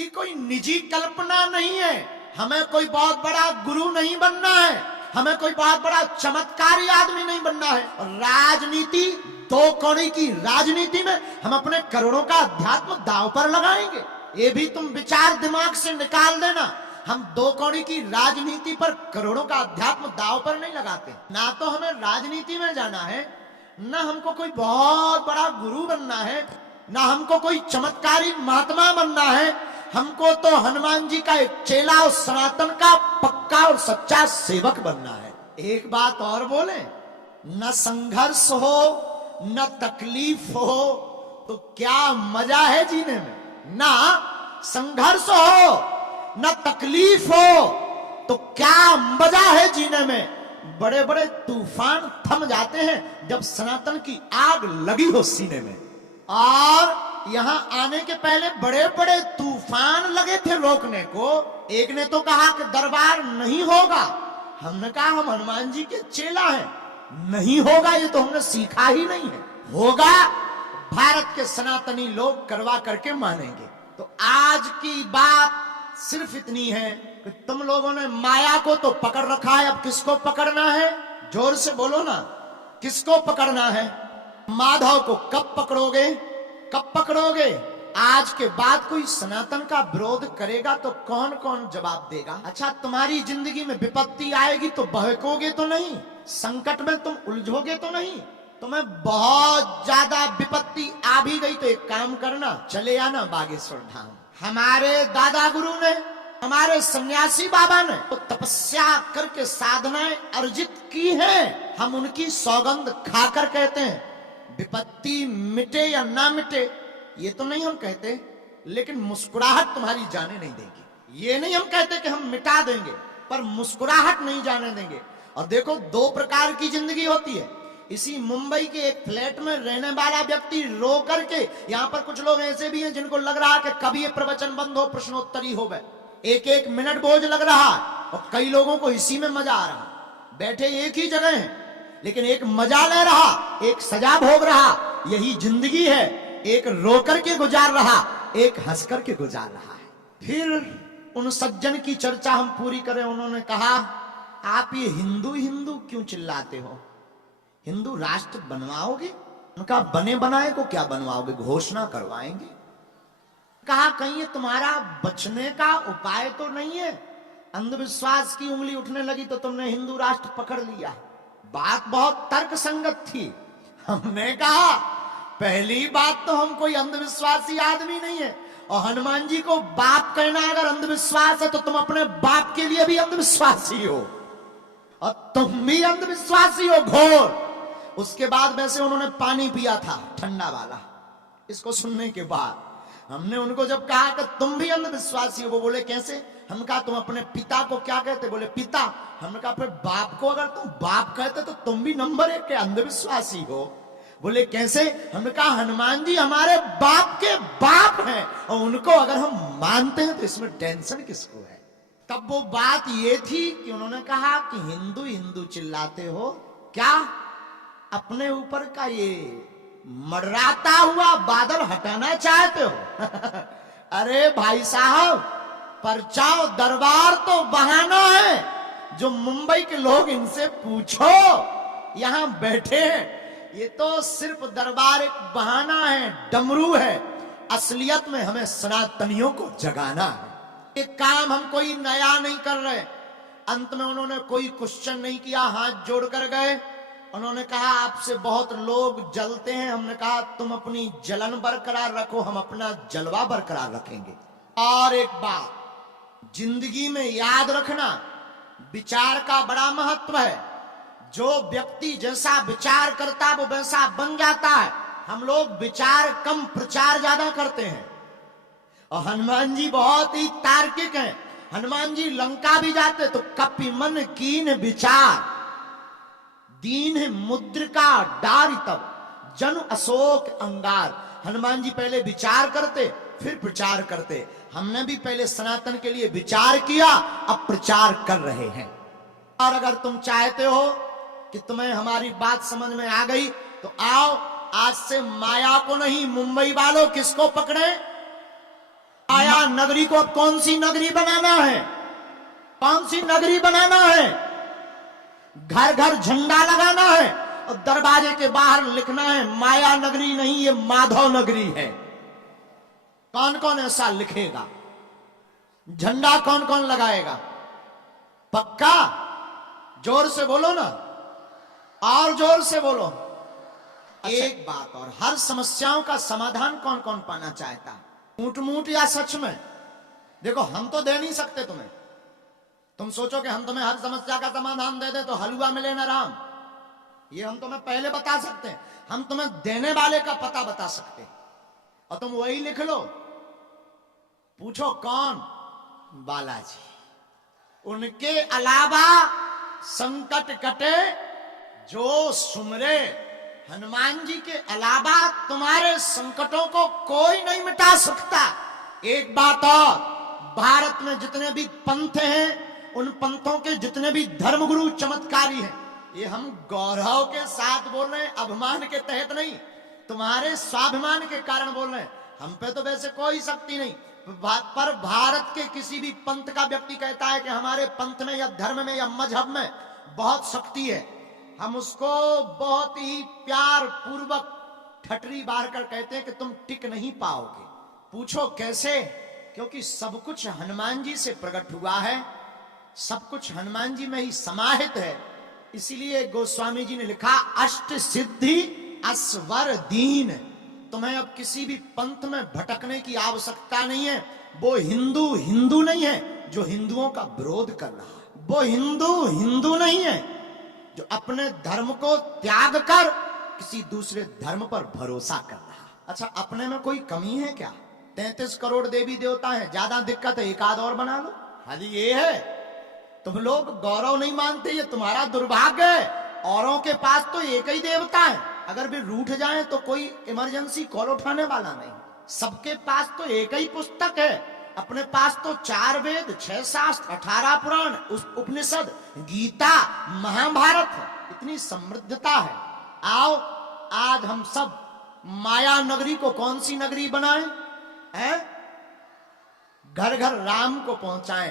ये कोई निजी कल्पना नहीं है। हमें कोई बहुत बड़ा गुरु नहीं बनना है, हमें कोई बहुत बड़ा चमत्कारी आदमी नहीं बनना है। राजनीति, दो कौड़ी की राजनीति में हम अपने करोड़ों का अध्यात्म दांव पर लगाएंगे। ये भी तुम विचार दिमाग से निकाल देना। हम दो कौड़ी की राजनीति पर करोड़ों का अध्यात्म दांव पर नहीं लगाते। ना तो हमें राजनीति में जाना है, ना हमको कोई बहुत बड़ा गुरु बनना है, ना हमको कोई चमत्कारी महात्मा बनना है। हमको तो हनुमान जी का एक चेला और सनातन का पक्का और सच्चा सेवक बनना है। एक बात और बोले, न संघर्ष हो न तकलीफ हो तो क्या मजा है जीने में। ना संघर्ष हो न तकलीफ हो तो क्या मजा है जीने में। बड़े बड़े तूफान थम जाते हैं जब सनातन की आग लगी हो सीने में। और यहां आने के पहले बड़े बड़े तूफान लगे थे रोकने को। एक ने तो कहा कि दरबार नहीं होगा, हमने कहा हम हनुमान जी के चेला हैं। नहीं होगा ये तो हमने सीखा ही नहीं है। होगा, भारत के सनातनी लोग करवा करके मानेंगे। तो आज की बात सिर्फ इतनी है कि तुम लोगों ने माया को तो पकड़ रखा है, अब किसको पकड़ना है? जोर से बोलो ना, किसको पकड़ना है? माधव को कब पकड़ोगे? कब पकड़ोगे? आज के बाद कोई सनातन का विरोध करेगा तो कौन कौन जवाब देगा? अच्छा, तुम्हारी जिंदगी में विपत्ति आएगी तो बहकोगे तो नहीं, संकट में तुम उलझोगे तो नहीं। तुम्हें बहुत ज्यादा विपत्ति आ भी गई तो एक काम करना, चले आना बागेश्वर धाम। हमारे दादा गुरु ने, हमारे सन्यासी बाबा ने तो तपस्या करके साधनाएं अर्जित की हैं। हम उनकी सौगंध खाकर कहते हैं विपत्ति मिटे या ना मिटे ये तो नहीं हम कहते, लेकिन मुस्कुराहट तुम्हारी जाने नहीं देगी। ये नहीं हम कहते कि हम मिटा देंगे, पर मुस्कुराहट नहीं जाने देंगे। और देखो, दो प्रकार की जिंदगी होती है। इसी मुंबई के एक फ्लैट में रहने वाला व्यक्ति रो करके, यहाँ पर कुछ लोग ऐसे भी हैं जिनको लग रहा है कि कभी ये प्रवचन बंद हो, प्रश्नोत्तरी हो गए, एक एक मिनट बोझ लग रहा है। और कई लोगों को इसी में मजा आ रहा, बैठे एक ही जगह है लेकिन एक मजा ले रहा, एक सजा भोग रहा। यही जिंदगी है, एक रो करके गुजार रहा, एक हंस करके गुजार रहा है। फिर उन सज्जन की चर्चा हम पूरी करें। उन्होंने कहा, आप ये हिंदू हिंदू क्यों चिल्लाते हो? हिंदू राष्ट्र बनवाओगे? उनका बने बनाए को क्या बनवाओगे, घोषणा करवाएंगे। कहा, कहीं ये तुम्हारा बचने का उपाय तो नहीं है? अंधविश्वास की उंगली उठने लगी तो तुमने हिंदू राष्ट्र पकड़ लिया। बात बहुत तर्क संगत थी। हमने कहा, पहली बात तो हम कोई अंधविश्वासी आदमी नहीं है, और हनुमान जी को बाप कहना अगर अंधविश्वास है तो तुम अपने बाप के लिए भी अंधविश्वासी हो, और तुम भी अंधविश्वासी हो घोर। उसके बाद वैसे उन्होंने पानी पिया था ठंडा वाला। इसको सुनने के बाद हमने उनको जब कहा कि तुम भी अंधविश्वासी हो, वो बोले कैसे? हम कहा, तुम अपने पिता को क्या कहते? बोले पिता। हमने कहा, फिर बाप को अगर तुम बाप कहते तो तुम भी नंबर 1 के अंधविश्वासी हो। बोले कैसे? हमने कहा, हनुमान जी हमारे बाप के बाप हैं, और उनको अगर हम मानते हैं तो इसमें टेंशन किसको है? तब वो बात ये थी कि उन्होंने कहा कि हिंदू हिंदू चिल्लाते हो, क्या अपने ऊपर का ये मडराता हुआ बादल हटाना चाहते हो? अरे भाई साहब, परचाओ दरबार तो बहाना है। जो मुंबई के लोग, इनसे पूछो, यहां बैठे हैं, ये तो सिर्फ दरबार एक बहाना है, डमरू है। असलियत में हमें सनातनियों को जगाना है। ये काम हम कोई नया नहीं कर रहे। अंत में उन्होंने कोई क्वेश्चन नहीं किया, हाथ जोड़कर गए। उन्होंने कहा, आपसे बहुत लोग जलते हैं। हमने कहा, तुम अपनी जलन बरकरार रखो, हम अपना जलवा बरकरार रखेंगे। और एक बात जिंदगी में याद रखना, विचार का बड़ा महत्व है। जो व्यक्ति जैसा विचार करता है वो वैसा बन जाता है। हम लोग विचार कम, प्रचार ज्यादा करते हैं। और हनुमान जी बहुत ही तार्किक हैं। हनुमान जी लंका भी जाते तो कपि मन कीन विचार, दीन मुद्रिका डारी तब जन अशोक अंगार। हनुमान जी पहले विचार करते फिर प्रचार करते। हमने भी पहले सनातन के लिए विचार किया, अब प्रचार कर रहे हैं। और अगर तुम चाहते हो कि तुम्हें हमारी बात समझ में आ गई तो आओ, आज से माया को नहीं, मुंबई वालों किसको पकड़े? माया नगरी को अब कौन सी नगरी बनाना है? कौन सी नगरी बनाना है? घर घर झंडा लगाना है और दरवाजे के बाहर लिखना है माया नगरी नहीं, ये माधव नगरी है। कौन कौन ऐसा लिखेगा? झंडा कौन कौन लगाएगा? पक्का? जोर से बोलो ना, और जोर से बोलो। एक बात और, हर समस्याओं का समाधान कौन कौन पाना चाहता है? मूठ मूठ या सच में? देखो, हम तो दे नहीं सकते तुम्हें। तुम सोचो कि हम तुम्हें हर समस्या का समाधान दे दे तो हलवा मिले ना राम। ये हम तुम्हें पहले बता सकते हैं। हम तुम्हें देने वाले का पता बता सकते हैं और तुम वही लिख लो। पूछो कौन? बालाजी। उनके अलावा संकट कटे जो सुमरे। हनुमान जी के अलावा तुम्हारे संकटों को कोई नहीं मिटा सकता। एक बात और, भारत में जितने भी पंथ हैं, उन पंथों के जितने भी धर्मगुरु चमत्कारी हैं, ये हम गौरव के साथ बोल रहे हैं, अभिमान के तहत नहीं, तुम्हारे स्वाभिमान के कारण बोल रहे हैं। हम पे तो वैसे कोई शक्ति नहीं, पर भारत के किसी भी पंथ का व्यक्ति कहता है कि हमारे पंथ में या धर्म में या मजहब में बहुत शक्ति है, हम उसको बहुत ही प्यार पूर्वक ठटरी बार कर कहते हैं कि तुम टिक नहीं पाओगे। पूछो कैसे? क्योंकि सब कुछ हनुमान जी से प्रकट हुआ है, सब कुछ हनुमान जी में ही समाहित है। इसीलिए गोस्वामी जी ने लिखा, अष्ट सिद्धि अस्वर दीन। तुम्हें अब किसी भी पंथ में भटकने की आवश्यकता नहीं है। वो हिंदू हिंदू नहीं है जो हिंदुओं का विरोध कर रहा है। वो हिंदू हिंदू नहीं है जो अपने धर्म को त्याग कर किसी दूसरे धर्म पर भरोसा कर रहा है। अच्छा, अपने में कोई कमी है क्या? 33 करोड़ देवी देवता हैं, ज्यादा दिक्कत है एक आध और बना लो। हाली ये है, तुम लोग गौरव नहीं मानते, ये तुम्हारा दुर्भाग्य है। औरों के पास तो एक ही देवता है, अगर वे रूठ जाएं तो कोई इमरजेंसी कॉल उठाने वाला नहीं। सबके पास तो एक ही पुस्तक है, अपने पास तो 4 वेद, 6 शास्त्र, 18 पुराण, उपनिषद, गीता, महाभारत है। इतनी समृद्धता है। आओ आज हम सब माया नगरी को कौन सी नगरी बनाएं? घर घर राम को पहुंचाएं।